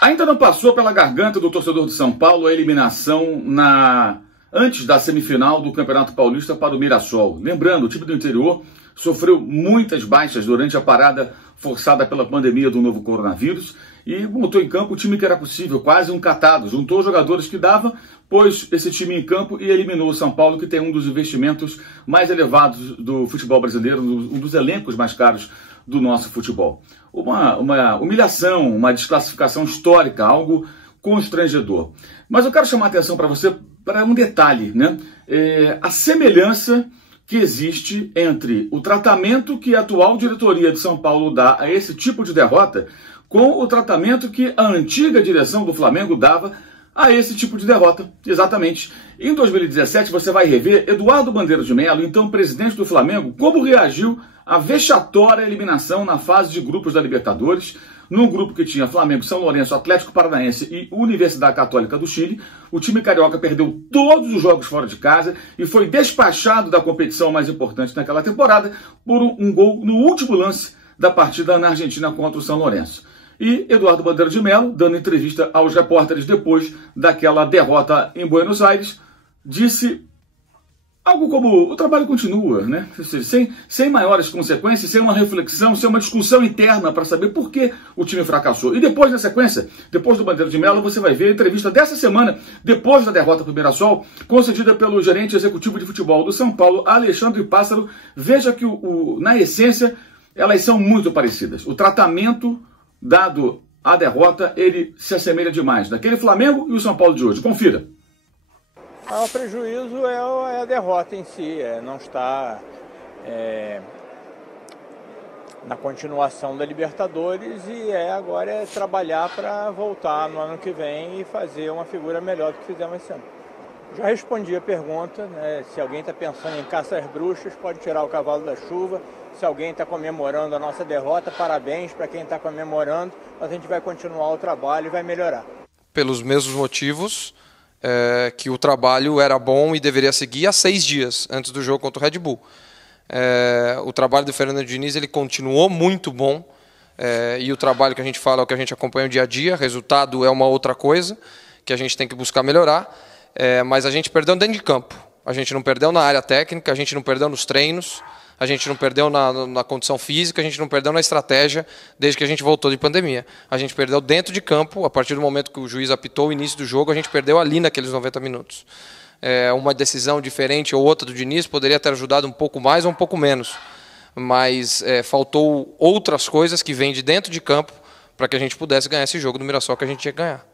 Ainda não passou pela garganta do torcedor de São Paulo a eliminação antes da semifinal do Campeonato Paulista para o Mirassol. Lembrando, o time do interior sofreu muitas baixas durante a parada forçada pela pandemia do novo coronavírus e botou em campo o time que era possível, quase um catado. Juntou os jogadores que dava, pôs esse time em campo e eliminou o São Paulo, que tem um dos investimentos mais elevados do futebol brasileiro, um dos elencos mais caros do nosso futebol. Uma humilhação, uma desclassificação histórica, algo constrangedor. Mas eu quero chamar a atenção para você para um detalhe, né? A semelhança que existe entre o tratamento que a atual diretoria de São Paulo dá a esse tipo de derrota com o tratamento que a antiga direção do Flamengo dava a esse tipo de derrota. Exatamente. Em 2017, você vai rever Eduardo Bandeira de Mello, então presidente do Flamengo, como reagiu à vexatória eliminação na fase de grupos da Libertadores, num grupo que tinha Flamengo, São Lourenço, Atlético Paranaense e Universidade Católica do Chile. O time carioca perdeu todos os jogos fora de casa e foi despachado da competição mais importante naquela temporada por um gol no último lance da partida na Argentina contra o São Lourenço. E Eduardo Bandeira de Mello, dando entrevista aos repórteres depois daquela derrota em Buenos Aires, disse algo como: o trabalho continua, né? Sem maiores consequências, sem uma reflexão, sem uma discussão interna para saber por que o time fracassou. E depois, na sequência, depois do Bandeira de Mello, você vai ver a entrevista dessa semana, depois da derrota para o Mirassol, concedida pelo gerente executivo de futebol do São Paulo, Alexandre Pássaro. Veja que, na essência, elas são muito parecidas. O tratamento dado à derrota, ele se assemelha demais daquele Flamengo e o São Paulo de hoje. Confira. O prejuízo é a derrota em si, não está na continuação da Libertadores e agora trabalhar para voltar no ano que vem e fazer uma figura melhor do que fizemos esse ano. Já respondi a pergunta, né? Se alguém está pensando em caça às bruxas, pode tirar o cavalo da chuva. Se alguém está comemorando a nossa derrota, parabéns para quem está comemorando, mas a gente vai continuar o trabalho e vai melhorar. Pelos mesmos motivos que o trabalho era bom e deveria seguir há 6 dias antes do jogo contra o Red Bull. O trabalho do Fernando Diniz ele continuou muito bom e o trabalho que a gente fala é o que a gente acompanha o dia a dia, resultado é uma outra coisa que a gente tem que buscar melhorar. Mas a gente perdeu dentro de campo, a gente não perdeu na área técnica, a gente não perdeu nos treinos, a gente não perdeu na condição física, a gente não perdeu na estratégia desde que a gente voltou de pandemia. A gente perdeu dentro de campo, a partir do momento que o juiz apitou o início do jogo, a gente perdeu ali naqueles 90 minutos. Uma decisão diferente ou outra do Diniz poderia ter ajudado um pouco mais ou um pouco menos, mas faltou outras coisas que vêm de dentro de campo para que a gente pudesse ganhar esse jogo do Mirassol que a gente tinha que ganhar.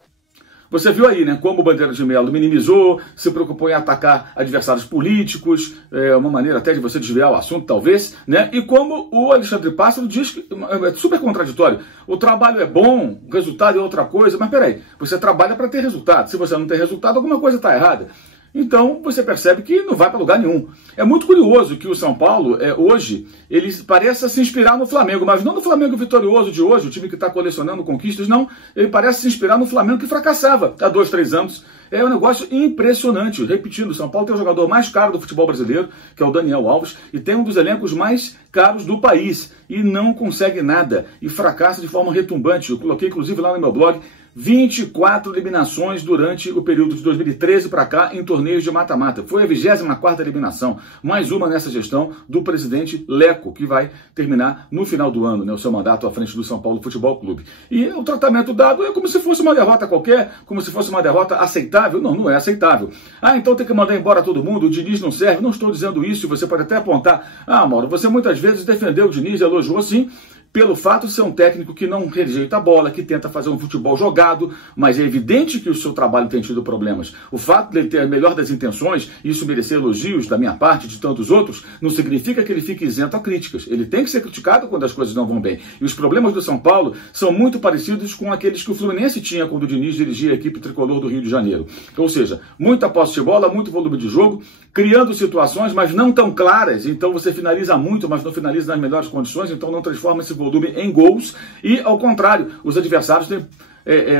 Você viu aí, né, como o Bandeira de Mello minimizou, se preocupou em atacar adversários políticos, uma maneira até de você desviar o assunto, talvez, né? E como o Alexandre Pássaro diz que é super contraditório. O trabalho é bom, o resultado é outra coisa, mas peraí, você trabalha para ter resultado. Se você não tem resultado, alguma coisa está errada. Então você percebe que não vai para lugar nenhum. É muito curioso que o São Paulo, hoje, ele pareça se inspirar no Flamengo, mas não no Flamengo vitorioso de hoje, o time que está colecionando conquistas, não. Ele parece se inspirar no Flamengo que fracassava há 2, 3 anos. É um negócio impressionante. Repetindo, o São Paulo tem o jogador mais caro do futebol brasileiro, que é o Daniel Alves, e tem um dos elencos mais caros do país, e não consegue nada, e fracassa de forma retumbante. Eu coloquei, inclusive, lá no meu blog, 24 eliminações durante o período de 2013 para cá em torneios de mata-mata. Foi a 24ª eliminação, mais uma nessa gestão do presidente Leco, que vai terminar no final do ano, né, o seu mandato à frente do São Paulo Futebol Clube. E o tratamento dado é como se fosse uma derrota qualquer, como se fosse uma derrota aceitável. Não, não é aceitável. Então tem que mandar embora todo mundo, o Diniz não serve. Não estou dizendo isso, você pode até apontar: Mauro, você muitas vezes defendeu o Diniz, elogiou sim, pelo fato de ser um técnico que não rejeita a bola, que tenta fazer um futebol jogado, mas é evidente que o seu trabalho tem tido problemas. O fato de ele ter a melhor das intenções, e isso merecer elogios da minha parte e de tantos outros, não significa que ele fique isento a críticas. Ele tem que ser criticado quando as coisas não vão bem. E os problemas do São Paulo são muito parecidos com aqueles que o Fluminense tinha quando o Diniz dirigia a equipe tricolor do Rio de Janeiro. Ou seja, muita posse de bola, muito volume de jogo, criando situações, mas não tão claras. Então você finaliza muito, mas não finaliza nas melhores condições, então não transforma esse volume em gols. E, ao contrário, os adversários têm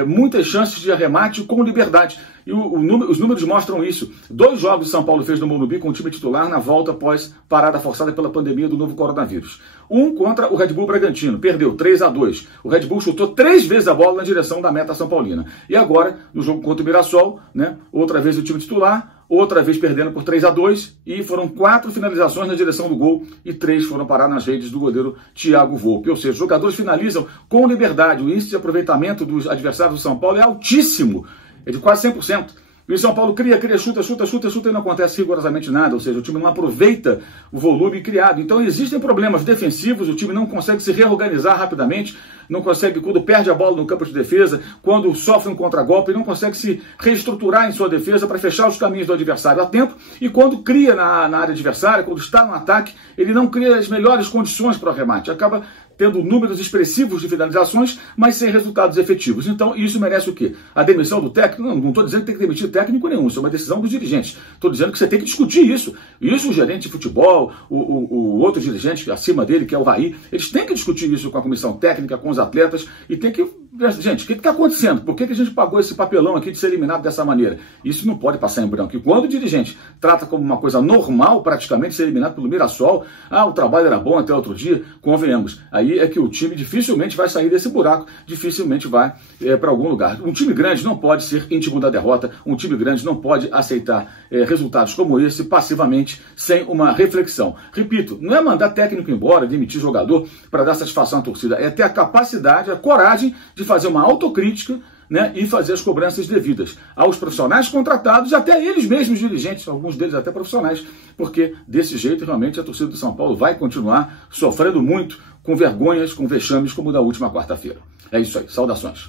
muitas chances de arremate com liberdade. E os números mostram isso. 2 jogos o São Paulo fez no Morumbi com o time titular na volta após parada forçada pela pandemia do novo coronavírus. Um contra o Red Bull Bragantino, perdeu 3-2. O Red Bull chutou 3 vezes a bola na direção da meta São Paulina. E agora, no jogo contra o Mirassol, né, outra vez o time titular, outra vez perdendo por 3-2, e foram 4 finalizações na direção do gol e 3 foram parar nas redes do goleiro Thiago Volpi. Ou seja, os jogadores finalizam com liberdade. O índice de aproveitamento dos adversários do São Paulo é altíssimo, é de quase 100%. E o São Paulo cria, chuta e não acontece rigorosamente nada, ou seja, o time não aproveita o volume criado. Então existem problemas defensivos, o time não consegue se reorganizar rapidamente, não consegue, quando perde a bola no campo de defesa, quando sofre um contragolpe, não consegue se reestruturar em sua defesa para fechar os caminhos do adversário a tempo, e quando cria na área adversária, quando está no ataque, ele não cria as melhores condições para o arremate, acaba tendo números expressivos de finalizações, mas sem resultados efetivos. Então, isso merece o quê? A demissão do técnico? Não estou dizendo que tem que demitir técnico nenhum, isso é uma decisão dos dirigentes. Estou dizendo que você tem que discutir isso. Isso o gerente de futebol, o outro dirigente acima dele, que é o Raí, eles têm que discutir isso com a comissão técnica, com os atletas, e tem que... Gente, o que está acontecendo? Por que a gente pagou esse papelão aqui de ser eliminado dessa maneira? Isso não pode passar em branco. E quando o dirigente trata como uma coisa normal, praticamente, ser eliminado pelo Mirassol, o trabalho era bom até outro dia, convenhamos. Aí é que o time dificilmente vai sair desse buraco, dificilmente vai para algum lugar. Um time grande não pode ser íntimo da derrota, um time grande não pode aceitar resultados como esse passivamente, sem uma reflexão. Repito, não é mandar técnico embora, demitir jogador para dar satisfação à torcida, é ter a capacidade, a coragem de fazer uma autocrítica, né, e fazer as cobranças devidas aos profissionais contratados, até eles mesmos dirigentes, alguns deles até profissionais, porque desse jeito realmente a torcida do São Paulo vai continuar sofrendo muito, com vergonhas, com vexames como da última quarta-feira. É isso aí, saudações.